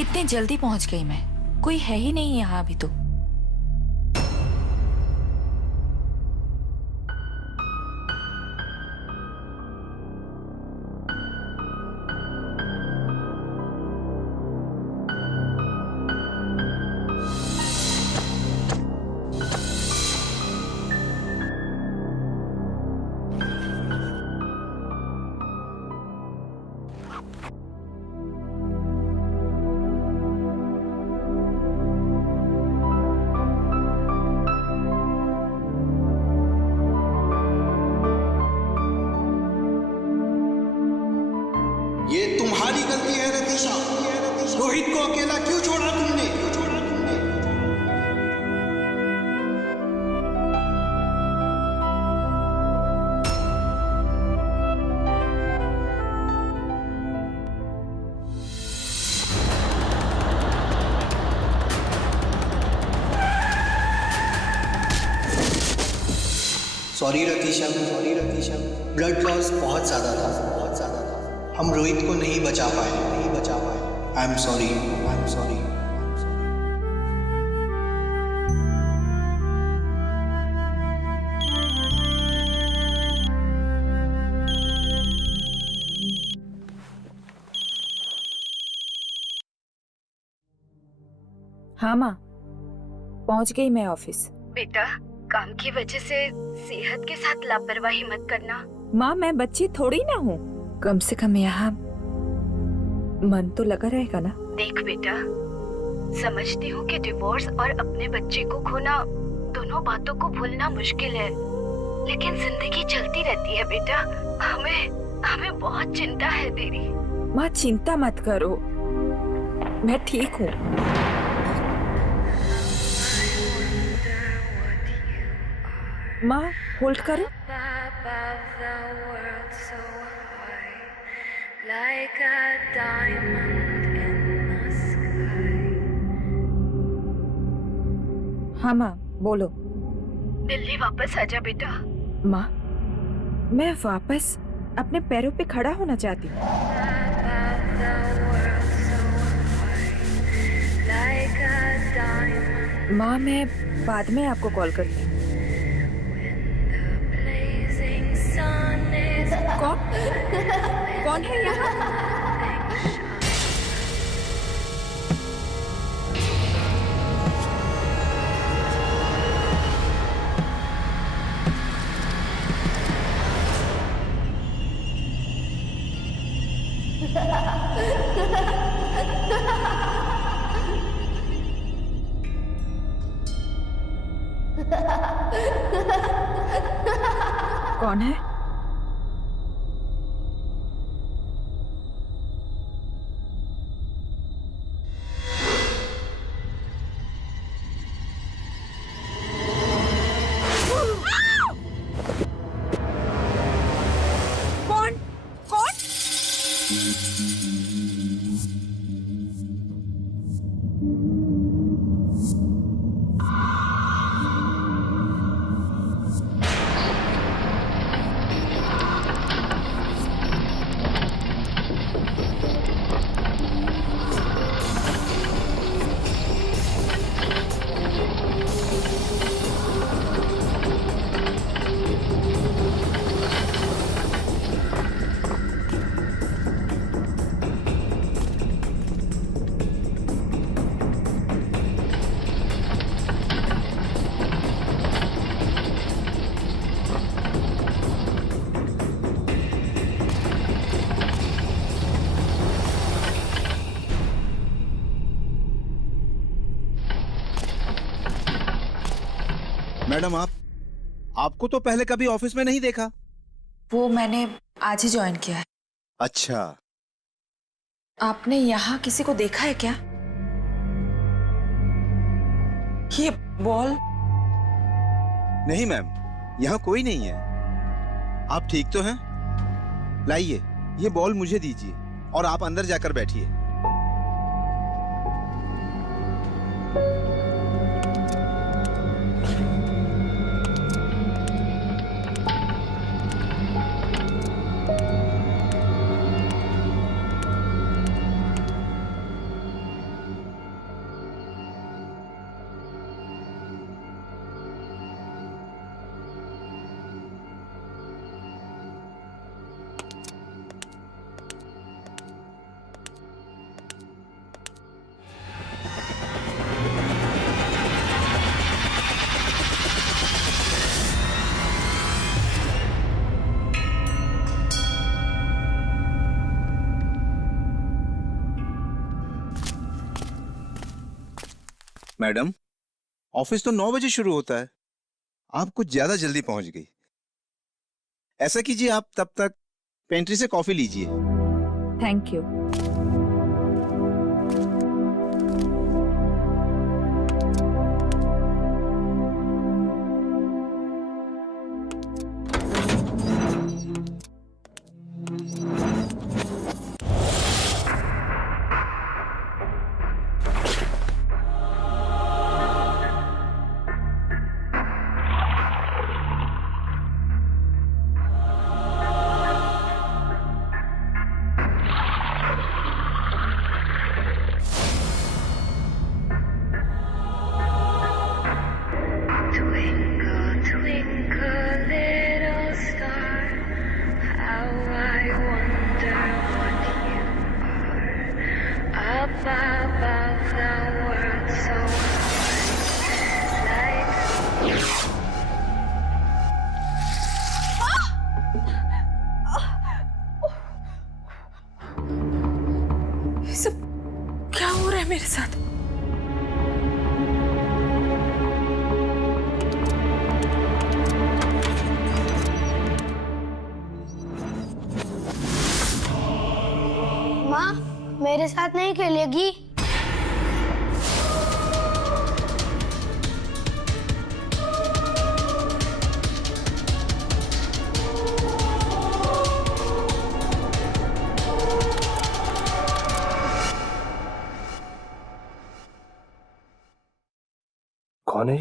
कितने जल्दी पहुंच गई मैं। कोई है ही नहीं यहाँ अभी तो। ये तुम्हारी गलती है रतीशा। रोहित को अकेला क्यों छोड़ा तुमने? सॉरी रतीशा, ब्लड लॉस बहुत ज्यादा था। हम रोहित को नहीं बचा पाए। I am sorry. हाँ माँ, पहुंच गई मैं ऑफिस। बेटा, काम की वजह से सेहत के साथ लापरवाही मत करना। माँ, मैं बच्ची थोड़ी ना हूँ। कम से कम यहाँ मन तो लगा रहेगा ना। देख बेटा, समझती हूँ कि डिवोर्स और अपने बच्चे को खोना, दोनों बातों को भूलना मुश्किल है, लेकिन जिंदगी चलती रहती है बेटा। हमें बहुत चिंता है तेरी। माँ, चिंता मत करो, मैं ठीक हूँ। माँ, होल्ड करो। Like a diamond in the sky. हाँ माँ, बोलो। दिल्ली वापस आजा बेटा। माँ, मैं वापस अपने पैरों पे खड़ा होना चाहती हूँ। माँ, मैं बाद में आपको कॉल करती हूँ। कौन है यहाँ? कौन है? मैडम, आपको तो पहले कभी ऑफिस में नहीं देखा। वो मैंने आज ही ज्वाइन किया है। अच्छा। आपने यहाँ किसी को देखा है क्या? ये बॉल? नहीं मैम, यहाँ कोई नहीं है। आप ठीक तो हैं? लाइए, ये बॉल मुझे दीजिए और आप अंदर जाकर बैठिए। मैडम, ऑफिस तो 9 बजे शुरू होता है। आप कुछ ज्यादा जल्दी पहुंच गई। ऐसा कीजिए, आप तब तक पेंट्री से कॉफी लीजिए। Thank you. Twinkle, twinkle, little star, how I wonder what you are. Up above the world so high, like ये सब क्या हो रहा है मेरे साथ? माँ मेरे साथ नहीं खेलेगी? कौन है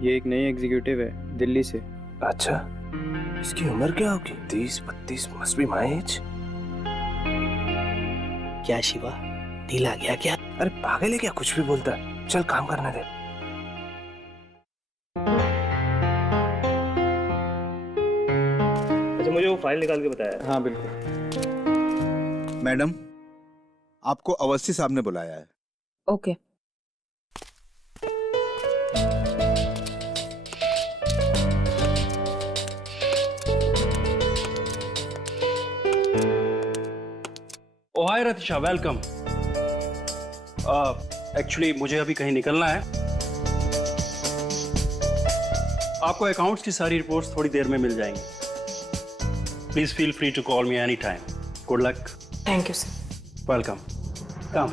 ये एक नई एग्जीक्यूटिव है दिल्ली से। अच्छा, इसकी उम्र क्या होगी? 30-32 मस्ट बी माय एज। क्या शिवा, दिल आ गया क्या? अरे पागल है क्या, कुछ भी बोलता है। चल काम करने दे। अच्छा, मुझे वो फाइल निकाल के बताया। हाँ बिल्कुल। मैडम, आपको अवस्थी साहब ने बुलाया है। ओके। ओ हाय रतिशा, वेलकम। एक्चुअली मुझे अभी कहीं निकलना है। आपको अकाउंट्स की सारी रिपोर्ट्स थोड़ी देर में मिल जाएंगी। Please feel free to call me any time. Good luck. Thank you sir. Welcome. Come.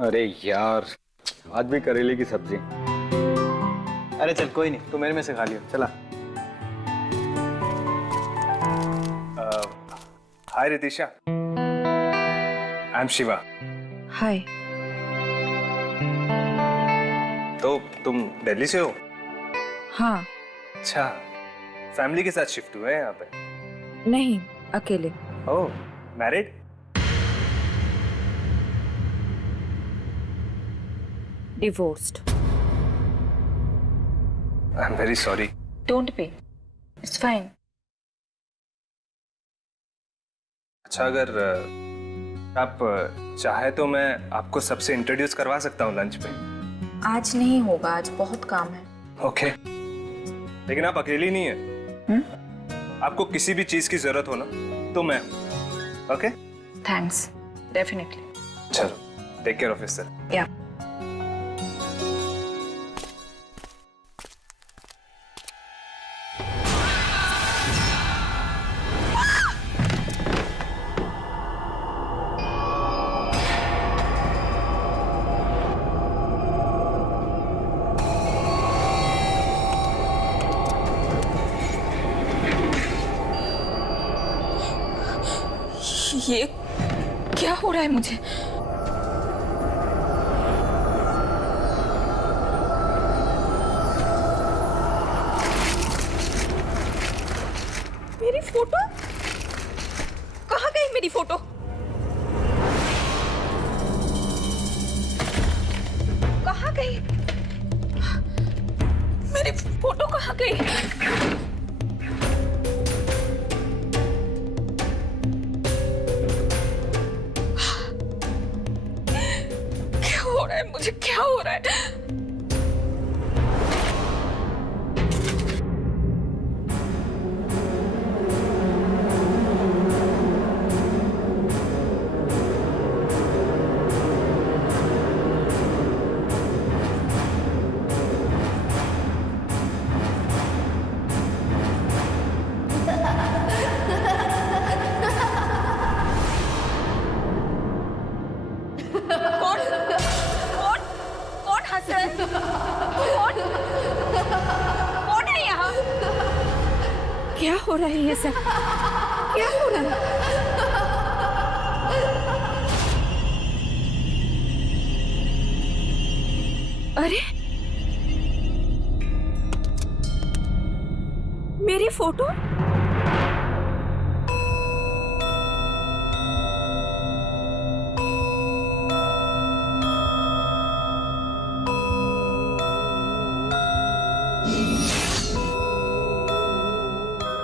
अरे यार, आज भी करेले की सब्जी। अरे चल कोई नहीं, तू मेरे में से खा लियो। चला। हाय रितिशा, आई एम शिवा। हाय। तो तुम दिल्ली से हो? हाँ। अच्छा, फैमिली के साथ शिफ्ट हुए हैं यहाँ पे? नहीं, अकेले। Oh, married? Divorced. I am very sorry. Don't pay, it's fine. अच्छा, अगर आप चाहे तो मैं आपको सबसे इंट्रोड्यूस करवा सकता हूँ लंच पे। आज नहीं होगा, आज बहुत काम है। ओके, लेकिन आप अकेली नहीं है। आपको किसी भी चीज की जरूरत हो ना तो मैं हूँ। ओके? Thanks, definitely. चलो, टेक केयर ऑफ योरसेल्फ। या। ये क्या हो रहा है मुझे? मेरी फोटो कहाँ गई? मेरी फोटो गई? मेरी फोटो कहाँ गई? क्या हो रहा है मुझे? क्या हो रहा है? क्या हो रहा है ये सब? क्या हो रहा है? अरे मेरी फोटो?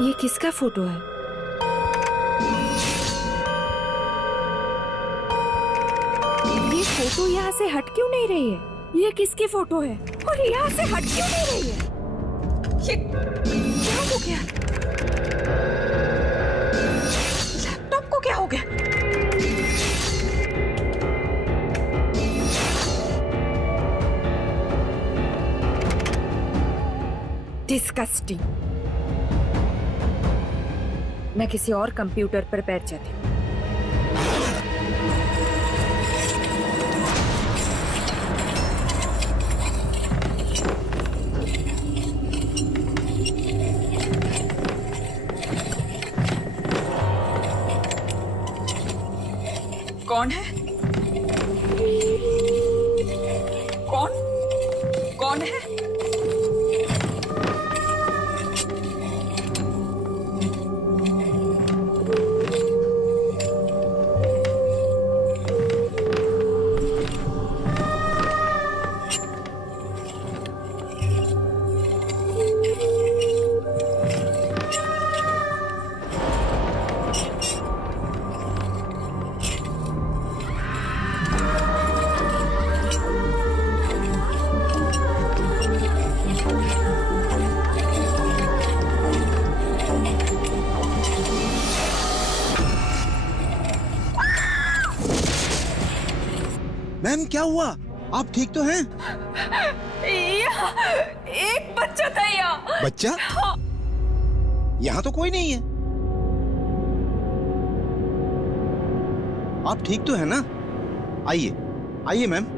ये किसका फोटो है? ये फोटो यहाँ से हट क्यों नहीं रही है? ये किसकी फोटो है और यहाँ से हट क्यों नहीं रही है? ये क्या हो गया? लैपटॉप को क्या हो गया? डिस्गस्टिंग। मैं किसी और कंप्यूटर पर बैठ जाती हूँ। कौन है? कौन है? मैम क्या हुआ? आप ठीक तो हैं? एक बच्चा था यहाँ। बच्चा? यहाँ तो कोई नहीं है। आप ठीक तो है ना? आइए आइए मैम।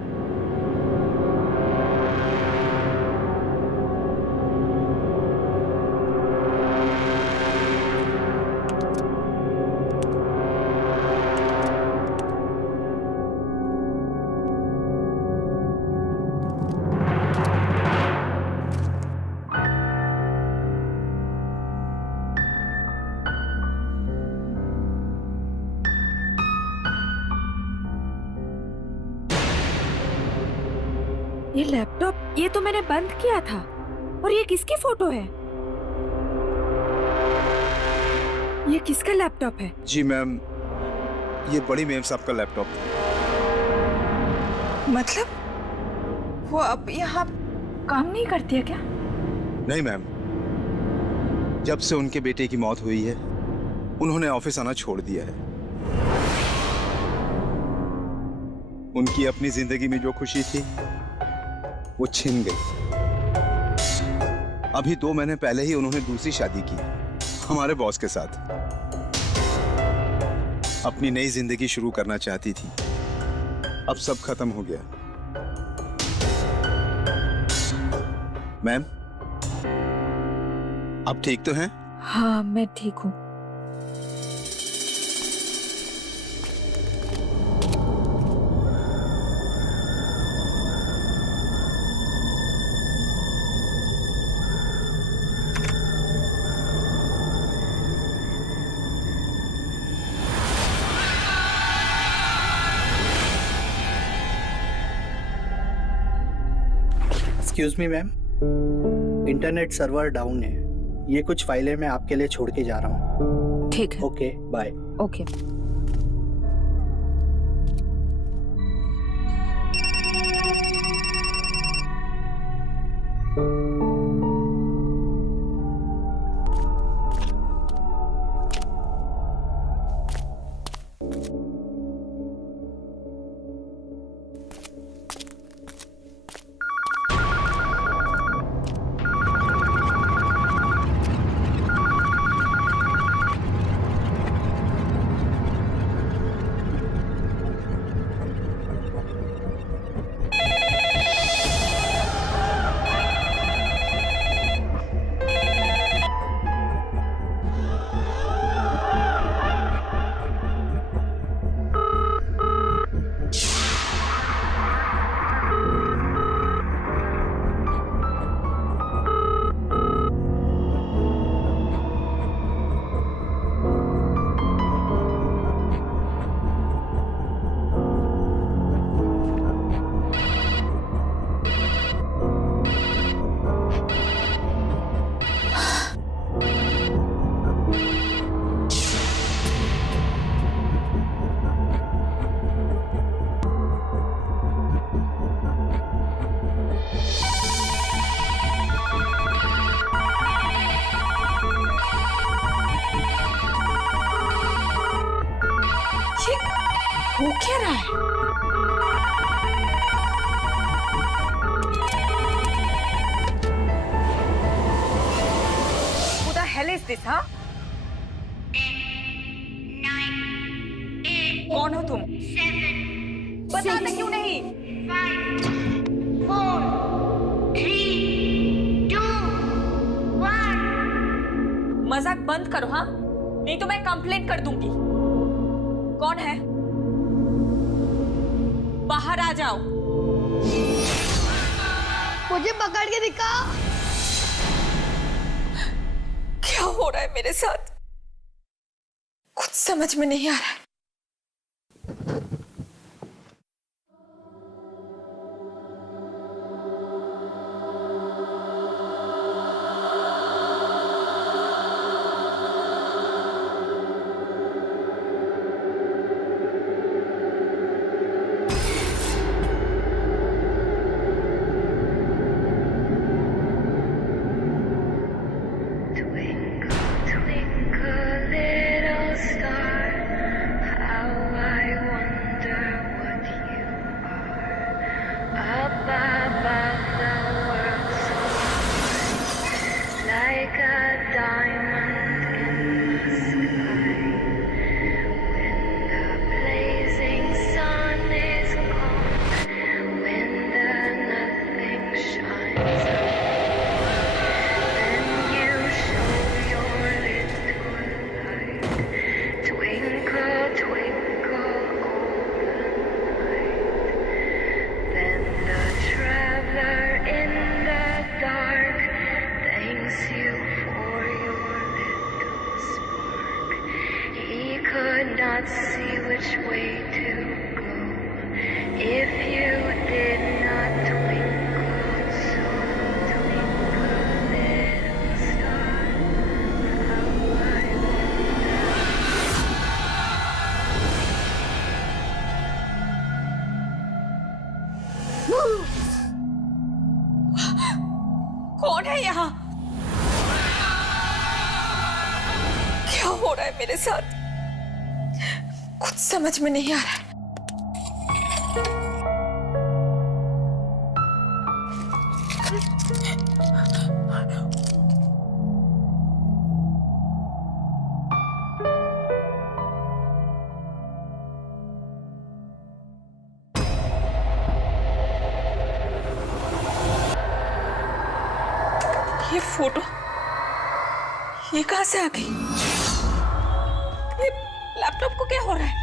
ये लैपटॉप, ये तो मैंने बंद किया था। और ये किसकी फोटो है? ये किसका लैपटॉप है? जी मैम, ये बड़ी मैम साहब का लैपटॉप था। मतलब वो अब यहाँ काम नहीं करती है क्या? नहीं मैम, जब से उनके बेटे की मौत हुई है उन्होंने ऑफिस आना छोड़ दिया है। उनकी अपनी जिंदगी में जो खुशी थी वो छिन गई। अभी 2 महीने पहले ही उन्होंने दूसरी शादी की हमारे बॉस के साथ। अपनी नई जिंदगी शुरू करना चाहती थी, अब सब खत्म हो गया। मैम आप ठीक तो हैं? हाँ मैं ठीक हूँ। Excuse me ma'am, internet server down है। ये कुछ फाइलें मैं आपके लिए छोड़ के जा रहा हूँ। ठीक है। Okay bye. ओके। हो क्या रहा है? Who the hell is this, हाँ? कौन हो तुम? बताते क्यों नहीं? 5, 4, 3, 2, 1। मजाक बंद करो हाँ, नहीं तो मैं कंप्लेंट कर दूंगी। कौन है? बाहर आ जाओ। मुझे पकड़ के दिखा। क्या हो रहा है मेरे साथ? कुछ समझ में नहीं आ रहा है। Not see which way to go if you did not twinkle, so twinkle little star, how I कौन है यहाँ? क्या हो रहा है मेरे साथ? कुछ समझ में नहीं आ रहा है। ये फोटो ये कहां से आ गई? ये लैपटॉप को क्या हो रहा है?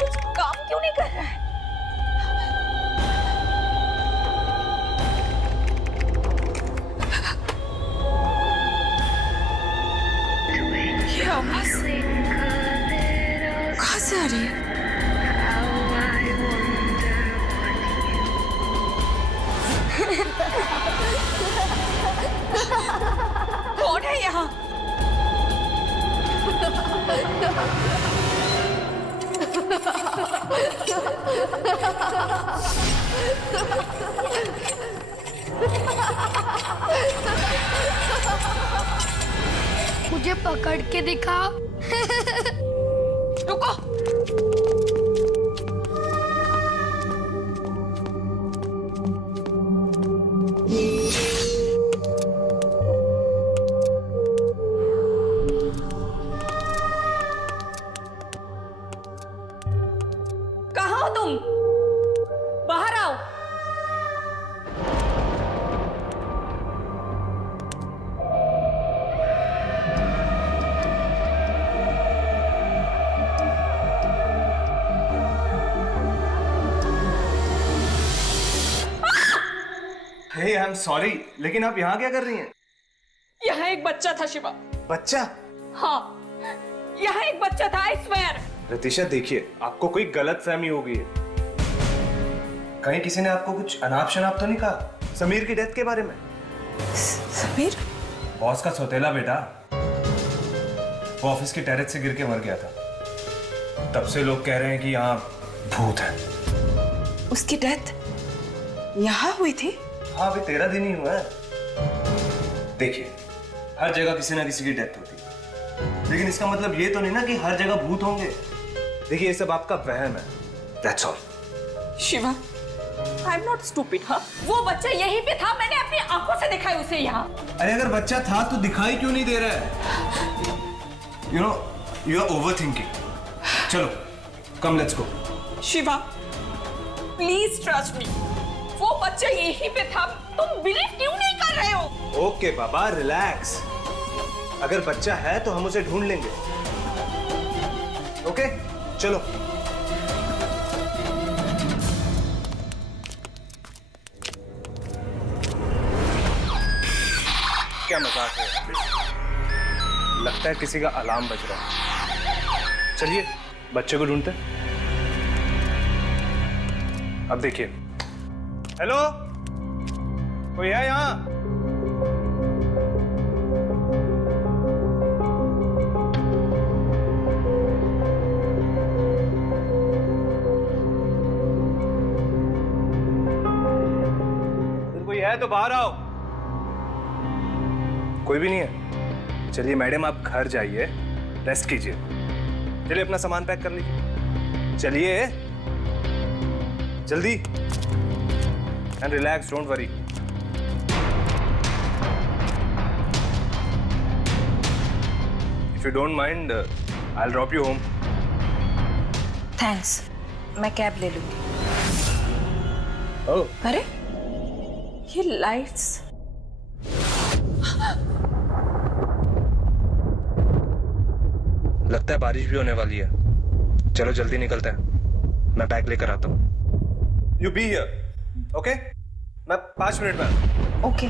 कुछ काम क्यों नहीं कर रहा है? ये आवाज कहां से आ रही है? मुझे पकड़ के दिखा। रुको। कहाँ हो तुम? बाहर आओ। हे आई एम सॉरी, लेकिन आप यहाँ क्या कर रही हैं? यहाँ एक बच्चा था शिवा। बच्चा? हाँ, यहाँ एक बच्चा था, आई स्वेयर। रतीशा देखिए, आपको कोई गलत फहमी हो गई है। कहीं किसी ने आपको कुछ अनाप शनाप तो नहीं कहा समीर की डेथ के बारे में? समीर? बॉस का सौतेला बेटा, वो ऑफिस के टेरेस से गिर के मर गया था। तब से लोग कह रहे हैं कि यहाँ भूत है। उसकी डेथ यहाँ हुई थी? हाँ, अभी 13 दिन ही हुआ है। देखिए, हर जगह किसी ना किसी की डेथ होती है, लेकिन इसका मतलब ये तो नहीं ना कि हर जगह भूत होंगे। देखिए, ये सब आपका वहम है। That's all. Shiva, I am not stupid. हाँ, वो बच्चा यहीं पे था, मैंने अपनी आंखों से देखा है उसे यहाँ। अरे अगर बच्चा था तो दिखाई क्यों नहीं दे रहा है? You know, you are overthinking. चलो, come let's go. Shiva, please trust me, वो बच्चा यहीं पे था। तुम बिलीव क्यों नहीं कर रहे हो? ओके बाबा, रिलैक्स। अगर बच्चा है तो हम उसे ढूंढ लेंगे। ओके, चलो। क्या मजाक है? लगता है किसी का अलार्म बज रहा है। चलिए, बच्चे को ढूंढते हैं। अब देखिए। हेलो, कोई है यहाँ? अगर कोई है तो बाहर आओ। कोई भी नहीं है? चलिए मैडम, आप घर जाइए, रेस्ट कीजिए। चलिए अपना सामान पैक कर लीजिए। चलिए जल्दी। And relax, don't worry. If you don't mind, I'll drop you home. Thanks, मैं कैब ले लूंगी। Oh. अरे, ये लाइट्स। लगता है बारिश भी होने वाली है। चलो जल्दी निकलते हैं। मैं बैग लेकर आता हूँ। You be here. ओके, मैं 5 मिनट में। ओके।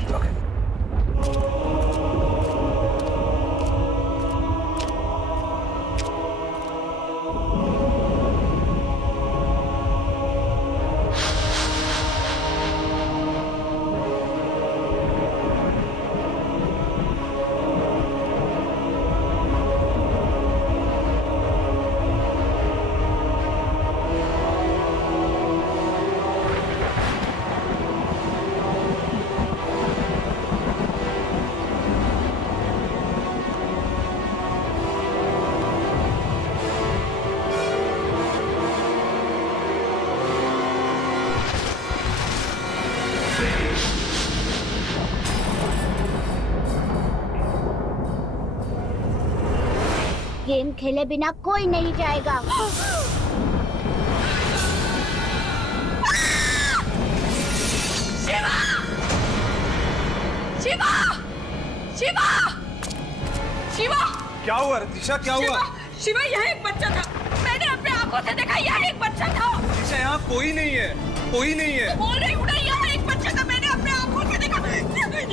गेम खेले बिना कोई नहीं जाएगा। शिवा! शिवा! शिवा! शिवा! क्या हुआ रतीशा, क्या हुआ? शिवा, यहाँ एक बच्चा था, मैंने अपने आंखों से देखा। यहाँ एक बच्चा था। रतीशा, यहाँ कोई नहीं है, कोई नहीं है। तो बोल रही हूँ ना, यहाँ एक बच्चा था, मैंने अपने आंखों से देखा।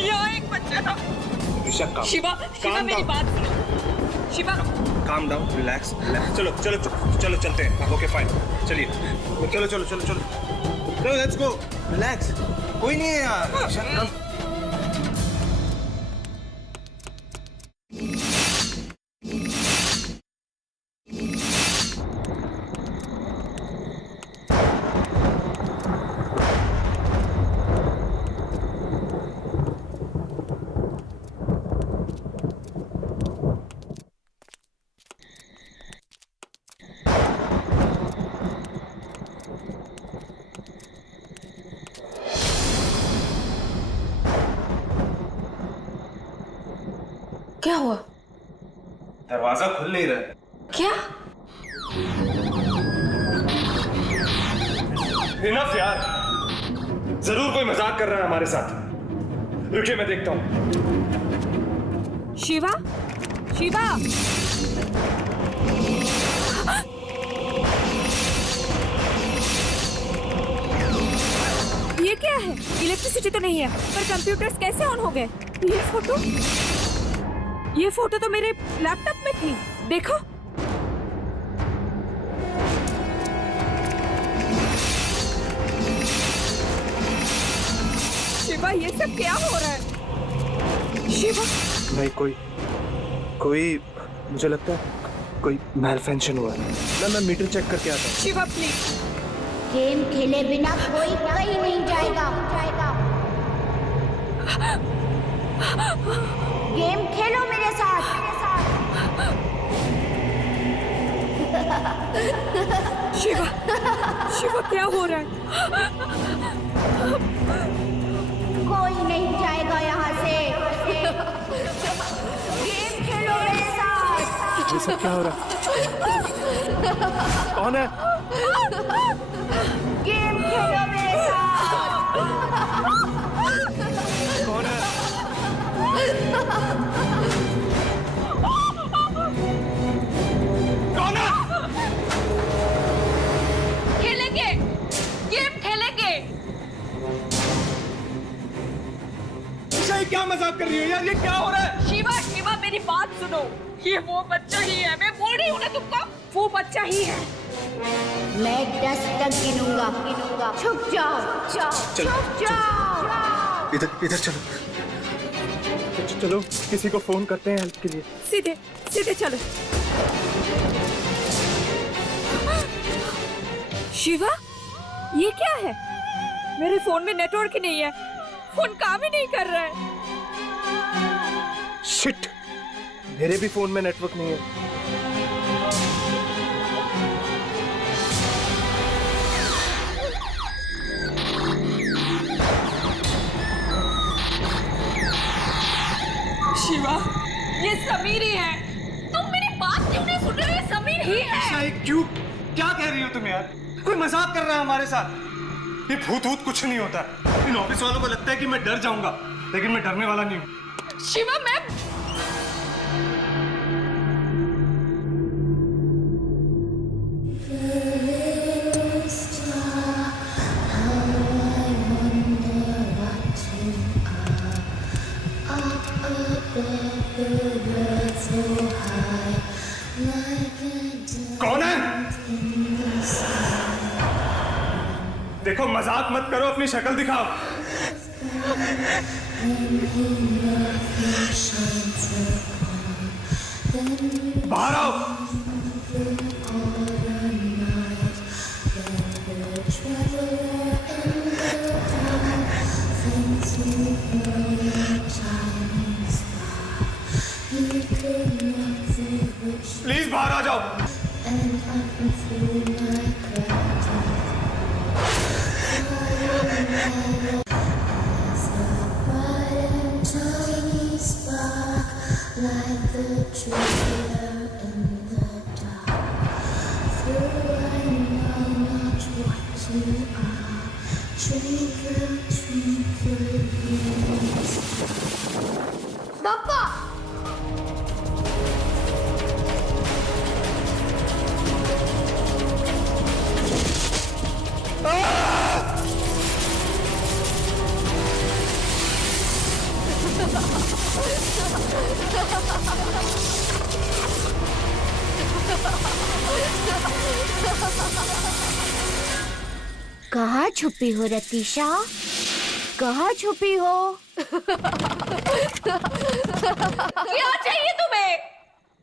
यहाँ एक बच्चा था। रतीशा, काम। शिवा, शिवा मेरी बात सुनो। Shiva, calm down, relax. चलो चलो चलो चलते हैं। ओके फाइन, चलिए। चलो चलो चलो चलो चलो, लेट्स गो। रिलैक्स, कोई नहीं है यार। क्या हुआ? दरवाजा खुल नहीं रहा है। क्या? इनफ यार, जरूर कोई मजाक कर रहा है हमारे साथ। रुकिए मैं देखता हूँ। शिवा, शिवा, ये क्या है? इलेक्ट्रिसिटी तो नहीं है, पर कंप्यूटर्स कैसे ऑन हो गए? ये फोटो तो मेरे लैपटॉप में थी। देखो। शिवा, ये सब क्या हो रहा है? शिवा, नहीं, कोई मुझे लगता है कोई मैलफंक्शन हुआ है। मैं मीटर चेक करके आता हूँ। शिवा प्लीज। गेम खेले बिना कोई कहीं नहीं जाएगा। गेम खेलो मेरे साथ। शिवा, शिवा क्या हो रहा है? कोई नहीं जाएगा यहाँ से। गेम खेलो मेरे साथ। ये सब क्या हो रहा है? कौन है? गेम खेलो मेरे साथ। कौन है? कौन है? खेलेंगे, गेम खेलेंगे। क्या मजाक कर रही हो यार? ये क्या हो रहा है? शिवा, शिवा मेरी बात सुनो। ये वो बच्चा ही है, मैं बोल रही हूँ ना तुमको, वो बच्चा ही है। मैं 10 तक गिनूंगा। छुप जाओ, छुप जाओ। इधर चलो। चलो किसी को फोन करते हैं हेल्प के लिए। सीधे सीधे चलो। शिवा, ये क्या है? मेरे फोन में नेटवर्क ही नहीं है, फोन काम ही नहीं कर रहा है। शिट, मेरे भी फोन में नेटवर्क नहीं है। शिवा, ये समीर ही है। तुम मेरी बात क्यों नहीं सुन रहे? समीर ही है। क्यों? क्या कह रही हो तुम यार? कोई मजाक कर रहा है हमारे साथ। ये भूत कुछ नहीं होता। इन ऑफिस वालों को लगता है कि मैं डर जाऊंगा, लेकिन मैं डरने वाला नहीं हूँ। शिवा, मैं कौन है? देखो, मजाक मत करो, अपनी शक्ल दिखाओ। बाहर आओ। प्लीज बाहर आ जाओ। पापा, कहाँ छुपी हो रतीशा? कहाँ छुपी हो? क्या चाहिए तुम्हें?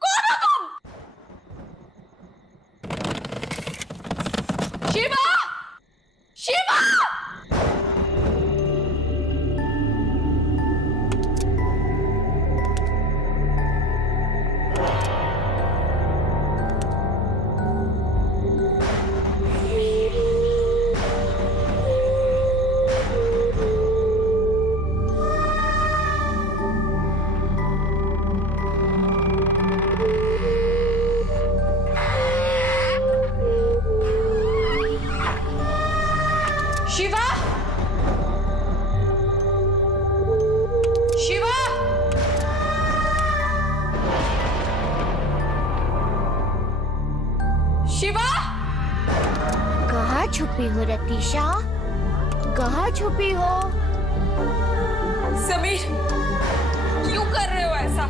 कौन हो तुम? शिवा, शिवा! शिवा, कहाँ छुपी हो रतीशा? कहाँ छुपी हो? समीर, क्यों कर रहे हो ऐसा?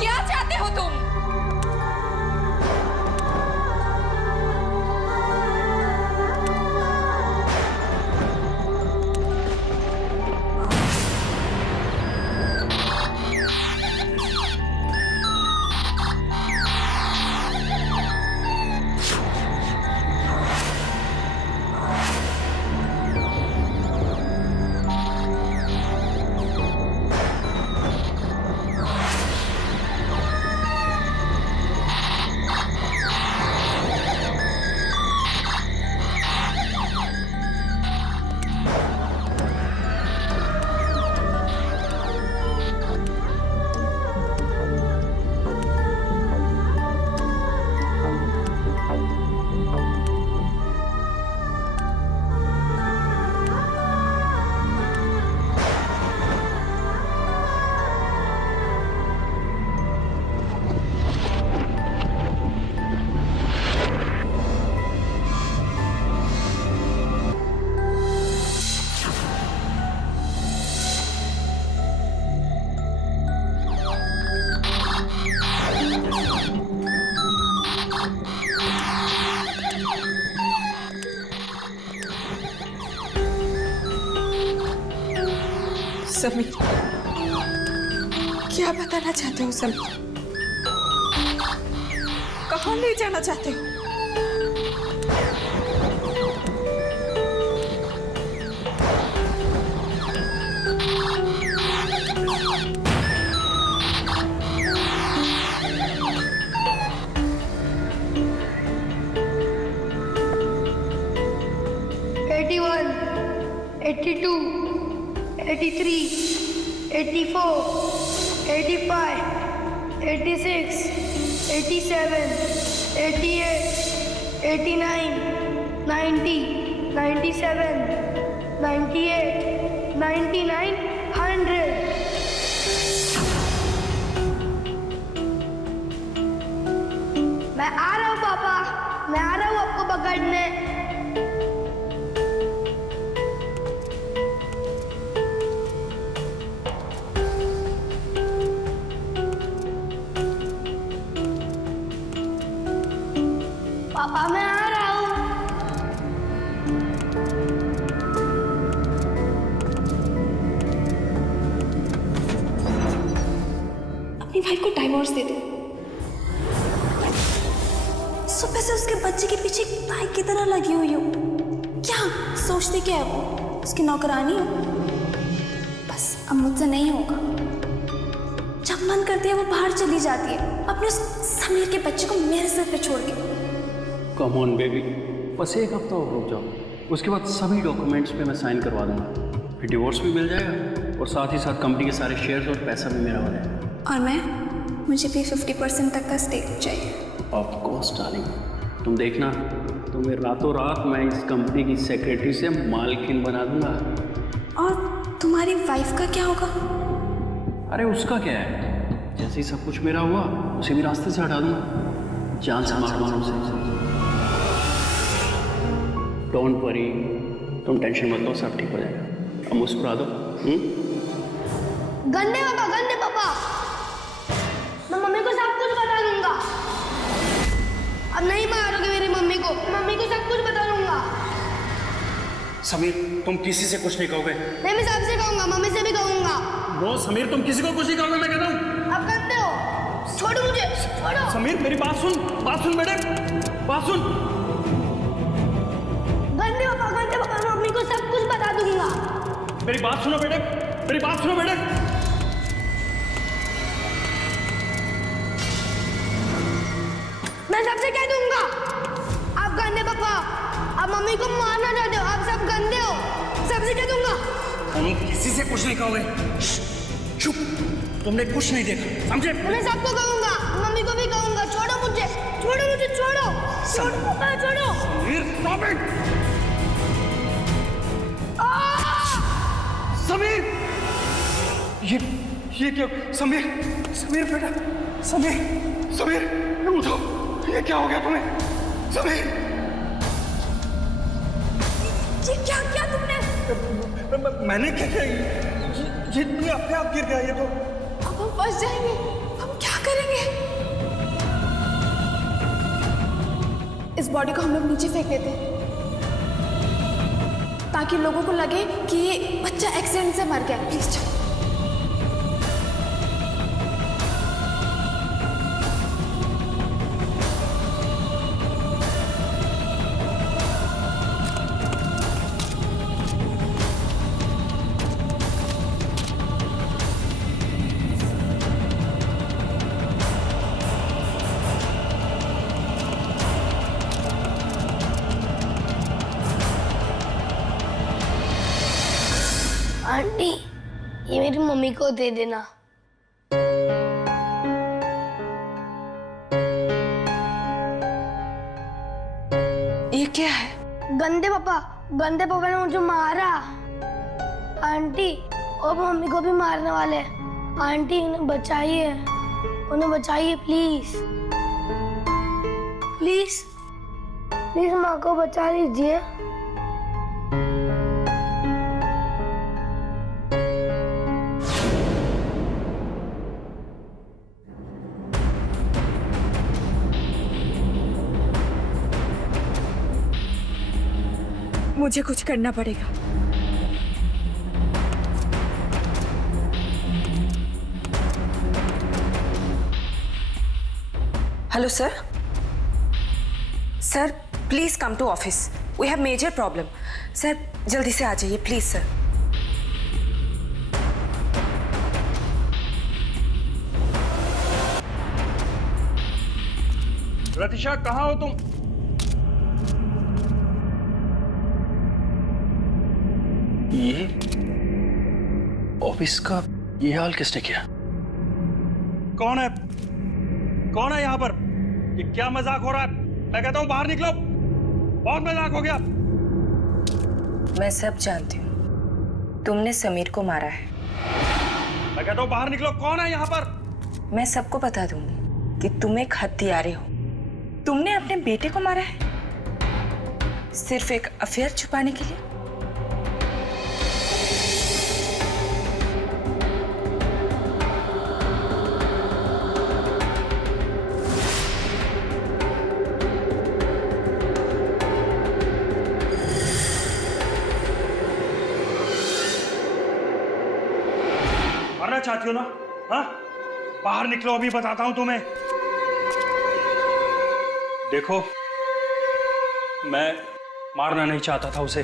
क्या चाहते हो तुम? समीर, क्या बताना चाहते हो समीर? कहाँ ले जाना चाहते हो? मैं आ रहा हूँ पापा, मैं आ रहा हूँ आपको पकड़ने। पापा मैं आ रहा हूँ। अपनी वाइफ को डाइवोर्स दे दो। सुबह से उसके बच्चे के पीछे नाई की तरह लगी हुई हो। क्या सोचती क्या है वो? उसकी नौकरानी हो? बस अब मुझसे नहीं होगा। जब मन करती है वो बाहर चली जाती है अपने उस समीर के बच्चे को मेरे सर पे छोड़ के। कम ऑन बेबी, बस एक हफ्ता और रुक जाओ, उसके बाद सभी डॉक्यूमेंट्स पे मैं साइन करवा दूंगा, फिर डिवोर्स भी मिल जाएगा और साथ ही साथ कंपनी के सारे शेयर्स और पैसा भी मेरा हो जाएगा। और मुझे भी 50% तक का स्टेक चाहिए। ऑफ कोर्स डार्लिंग, तुम देखना, तुम्हें रातों रात मैं इस कंपनी की सेक्रेटरी से मालकिन बना दूंगा। और तुम्हारी वाइफ का क्या होगा? अरे उसका क्या है, जैसे ही सब कुछ मेरा हुआ उसे भी रास्ते से हटा दूंगा, जान से मार मारो उसे। डोंट वरी, तुम टेंशन मत लो, सब ठीक हो जाएगा। अब मुस्कुरा दो। गंदे पापा, मैं मम्मी को सब कुछ बता दूंगा। अब नहीं मारोगे मेरी मम्मी को सब कुछ बता दूंगा। समीर, तुम किसी से कुछ नहीं कहोगे। नहीं, मैं सबसे कहूंगा, मम्मी से भी कहूंगा। नो समीर, तुम किसी को कुछ नहीं कहोगे, मैं कह रहा हूँ। अब गंदे हो, छोड़ो मुझे, छोड़ो। समीर मेरी बात सुन बेटे, बात सुन। गंदे पापा, मम्मी को सब कुछ बता दूंगा। मेरी बात सुनो बेटे, मेरी बात सुनो बेटे। मैं सबसे कह दूंगा। आप गंदे पापा, आप मम्मी को मारना चाहते हो, आप सब गंदे हो, सबसे कह दूंगा। तुम किसी से कुछ नहीं कहोगे, चुप, तुमने कुछ नहीं देखा, समझे? मैं सबको कहूंगा, मम्मी को भी कहूंगा। छोड़ो मुझे, छोड़ो मुझे, छोड़ो, छोड़ो पापा, छोड़ो। Sameer, stop it! समीर, ये क्या? समीर बेटा, समीर उठो, ये क्या हो गया तुम्हें समीर? ये क्या किया तुमने? मैंने क्या किया? ये अपने आप गिर गया ये तो। अब हम फंस जाएंगे, हम क्या करेंगे? इस बॉडी को हम लोग नीचे फेंक देते हैं ताकि लोगों को लगे कि ये बच्चा एक्सीडेंट से मर गया। प्लीज चलो। आंटी, ये मेरी मम्मी को दे देना। ये क्या है? गंदे पापा ने मुझे मारा। आंटी, और मम्मी को भी मारने वाले हैं। आंटी, उन्हें बचाइए प्लीज प्लीज प्लीज, माँ को बचा लीजिए। मुझे कुछ करना पड़ेगा। Hello sir, please come to office. We have major problem. Sir जल्दी से आ जाइए प्लीज सर। रतिशा, कहाँ हो तुम? ये ऑफिस का ये हाल किसने किया? कौन है यहाँ पर? ये क्या मजाक हो रहा है? मैं कहता हूँ बाहर निकलो, बहुत मजाक हो गया। मैं सब जानती हूँ, तुमने समीर को मारा है। मैं कहता हूँ बाहर निकलो, कौन है यहाँ पर? मैं सबको बता दूंगी कि तुम एक हत्यारे हो। तुमने अपने बेटे को मारा है सिर्फ एक अफेयर छुपाने के लिए। मरना चाहती हो ना? हाँ, बाहर निकलो, अभी बताता हूं तुम्हें। देखो, मैं मारना नहीं चाहता था उसे।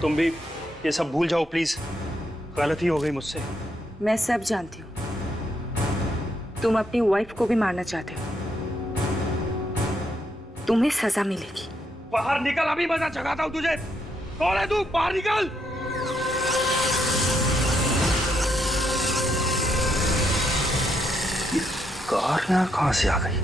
तुम भी ये सब भूल जाओ प्लीज। गलती हो गई मुझसे। मैं सब जानती हूँ, तुम अपनी वाइफ को भी मारना चाहते हो। तुम्हें सजा मिलेगी। बाहर निकल, अभी मजा जगाता हूं तुझे। कौन है तू? बाहर निकल। कार यहाँ कहां से आ गई?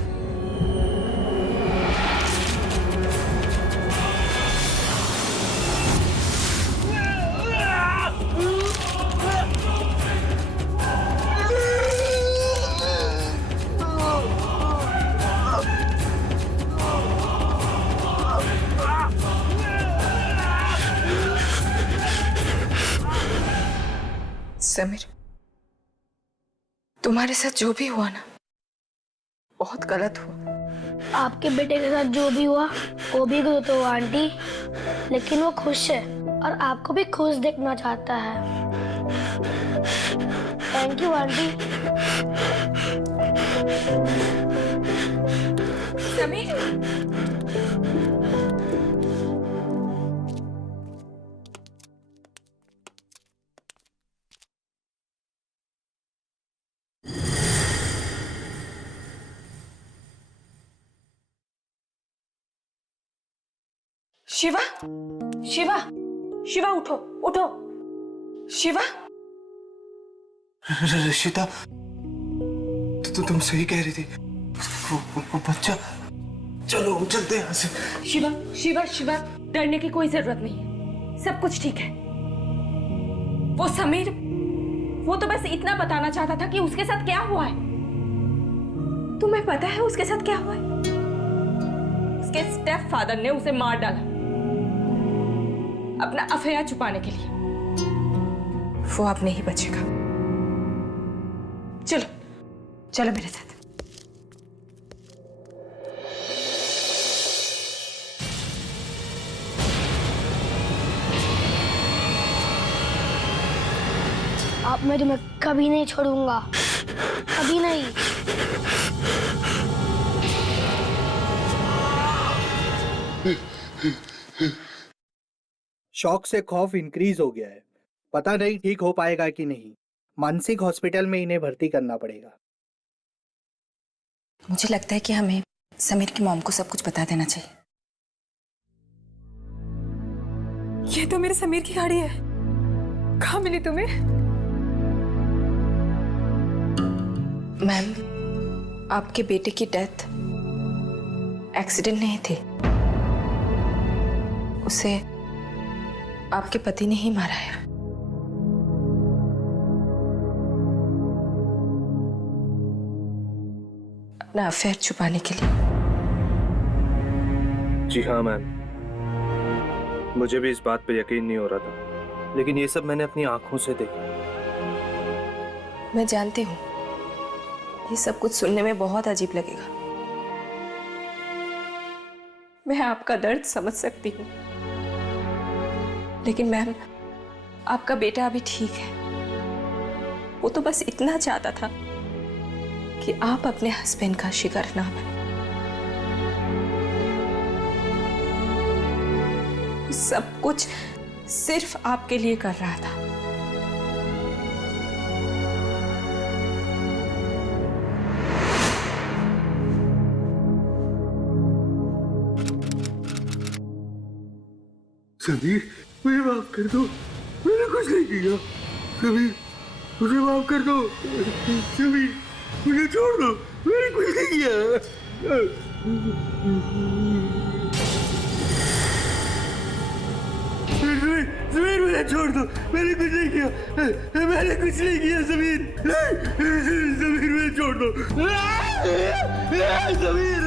समीर, तुम्हारे साथ जो भी हुआ ना, बहुत गलत हुआ। आपके बेटे के साथ जो भी हुआ वो भी गलत हुआ आंटी, लेकिन वो खुश है और आपको भी खुश देखना चाहता है। Thank you aunty. Sameer, Shiva, Shiva, Shiva, उठो उठो। शिवा, रशिता, तुम सही कह रही थी। वो बच्चा, चलो हम चलते हैं यहाँ से। शिवा, शिवा, शिवा, डरने की कोई जरूरत नहीं है, सब कुछ ठीक है। वो समीर, वो तो बस इतना बताना चाहता था कि उसके साथ क्या हुआ है। तुम्हें पता है उसके साथ क्या हुआ है? उसके स्टेप फादर ने उसे मार डाला अपना अफेयर छुपाने के लिए। वो अब नहीं बचेगा। चलो चलो मेरे साथ। आप मैं तुम्हें कभी नहीं छोड़ूंगा, कभी नहीं। शॉक से खौफ इंक्रीज हो गया है, पता नहीं ठीक हो पाएगा कि नहीं। मानसिक हॉस्पिटल में इन्हें भर्ती करना पड़ेगा। मुझे लगता है कि हमें समीर की मॉम को सब कुछ बता देना चाहिए। ये तो मेरे समीर की गाड़ी है। कहाँ मिली तुम्हें? मैम, आपके बेटे की डेथ एक्सीडेंट नहीं थी, उसे आपके पति ने ही मारा है। अपना अफेयर छुपाने के लिए। जी हाँ मैम, मुझे भी इस बात पे यकीन नहीं हो रहा था, लेकिन ये सब मैंने अपनी आंखों से देखा। मैं जानती हूँ ये सब कुछ सुनने में बहुत अजीब लगेगा। मैं आपका दर्द समझ सकती हूँ, लेकिन मैम, आपका बेटा अभी ठीक है। वो तो बस इतना चाहता था कि आप अपने हस्बैंड का शिकार ना बने। सब कुछ सिर्फ आपके लिए कर रहा था। समीर, मुझे माफ कर दो, मैंने कुछ नहीं किया। समीर, मुझे माफ कर दो। समीर, मुझे छोड़ दो, मैंने कुछ नहीं किया। समीर, मुझे छोड़ दो, मैंने कुछ नहीं किया। मैंने कुछ नहीं किया समीर। समीर, मुझे छोड़ दो। समीर,